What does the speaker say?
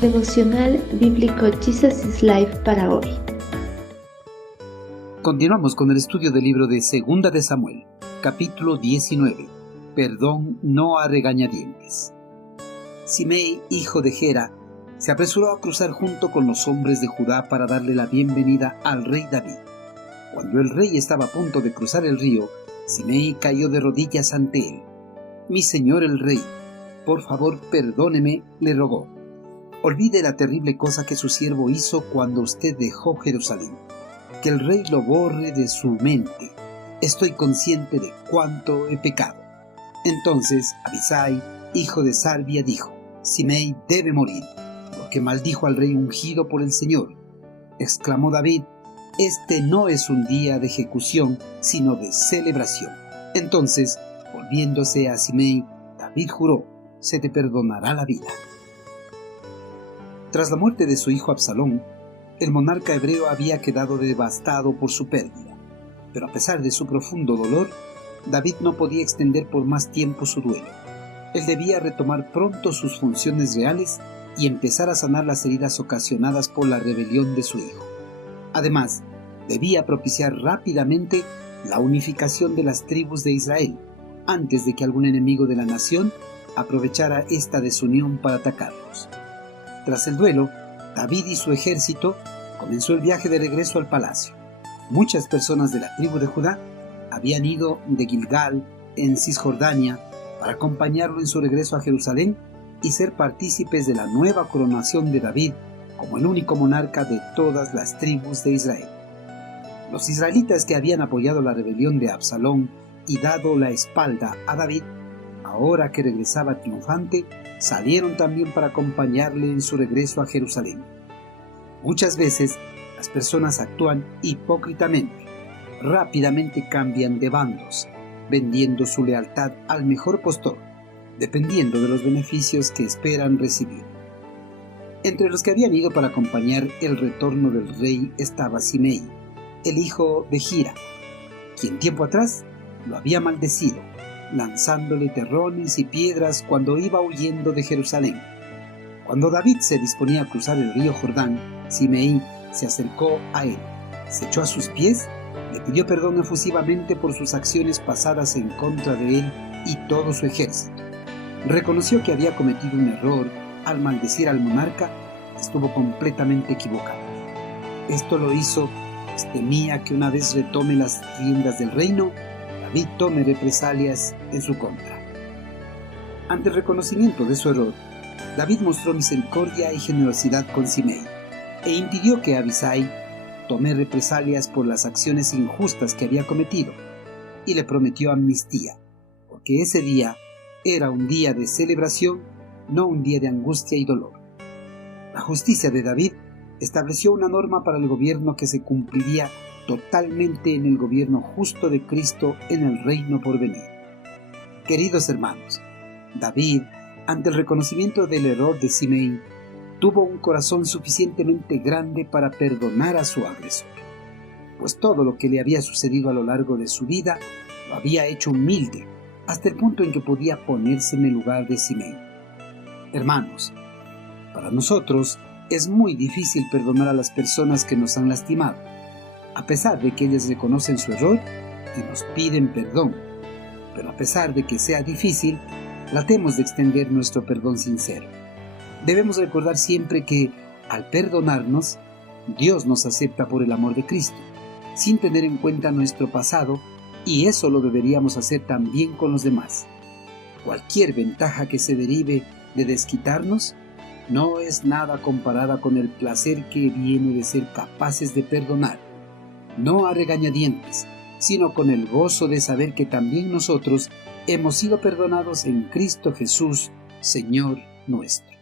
Devocional Bíblico Jesus is Life para hoy. Continuamos con el estudio del libro de Segunda de Samuel, capítulo 19. Perdón no a regañadientes. Simei, hijo de Gera, se apresuró a cruzar junto con los hombres de Judá para darle la bienvenida al rey David. Cuando el rey estaba a punto de cruzar el río, Simei cayó de rodillas ante él. «Mi señor el rey, por favor perdóneme», le rogó. «Olvide la terrible cosa que su siervo hizo cuando usted dejó Jerusalén. Que el rey lo borre de su mente. Estoy consciente de cuánto he pecado». Entonces Abisai, hijo de Sarbia, dijo: «Simei debe morir, porque maldijo al rey ungido por el Señor». Exclamó David: «Este no es un día de ejecución, sino de celebración». Entonces, volviéndose a Simei, David juró: «Se te perdonará la vida». Tras la muerte de su hijo Absalón, el monarca hebreo había quedado devastado por su pérdida. Pero a pesar de su profundo dolor, David no podía extender por más tiempo su duelo. Él debía retomar pronto sus funciones reales y empezar a sanar las heridas ocasionadas por la rebelión de su hijo. Además, debía propiciar rápidamente la unificación de las tribus de Israel, antes de que algún enemigo de la nación aprovechara esta desunión para atacarlos. Tras el duelo, David y su ejército comenzó el viaje de regreso al palacio. Muchas personas de la tribu de Judá habían ido de Gilgal, en Cisjordania, para acompañarlo en su regreso a Jerusalén y ser partícipes de la nueva coronación de David como el único monarca de todas las tribus de Israel. Los israelitas que habían apoyado la rebelión de Absalón y dado la espalda a David, ahora que regresaba triunfante, salieron también para acompañarle en su regreso a Jerusalén. Muchas veces las personas actúan hipócritamente, rápidamente cambian de bandos, vendiendo su lealtad al mejor postor, dependiendo de los beneficios que esperan recibir. Entre los que habían ido para acompañar el retorno del rey estaba Simei, el hijo de Gira, quien tiempo atrás lo había maldecido, lanzándole terrones y piedras cuando iba huyendo de Jerusalén. Cuando David se disponía a cruzar el río Jordán, Simei se acercó a él, se echó a sus pies, le pidió perdón efusivamente por sus acciones pasadas en contra de él y todo su ejército. Reconoció que había cometido un error al maldecir al monarca y estuvo completamente equivocado. Esto lo hizo pues temía que una vez retome las riendas del reino, David tome represalias en su contra. Ante el reconocimiento de su error, David mostró misericordia y generosidad con Simei e impidió que Abisai tome represalias por las acciones injustas que había cometido, y le prometió amnistía, porque ese día era un día de celebración, no un día de angustia y dolor. La justicia de David estableció una norma para el gobierno que se cumpliría totalmente en el gobierno justo de Cristo en el reino por venir. Queridos hermanos, David, ante el reconocimiento del error de Simei, tuvo un corazón suficientemente grande para perdonar a su agresor, pues todo lo que le había sucedido a lo largo de su vida lo había hecho humilde, hasta el punto en que podía ponerse en el lugar de Simei. Hermanos, para nosotros es muy difícil perdonar a las personas que nos han lastimado, a pesar de que ellas reconocen su error y nos piden perdón. Pero a pesar de que sea difícil, tratemos de extender nuestro perdón sincero. Debemos recordar siempre que, al perdonarnos, Dios nos acepta por el amor de Cristo, sin tener en cuenta nuestro pasado, y eso lo deberíamos hacer también con los demás. Cualquier ventaja que se derive de desquitarnos no es nada comparada con el placer que viene de ser capaces de perdonar, no a regañadientes, sino con el gozo de saber que también nosotros hemos sido perdonados en Cristo Jesús, Señor nuestro.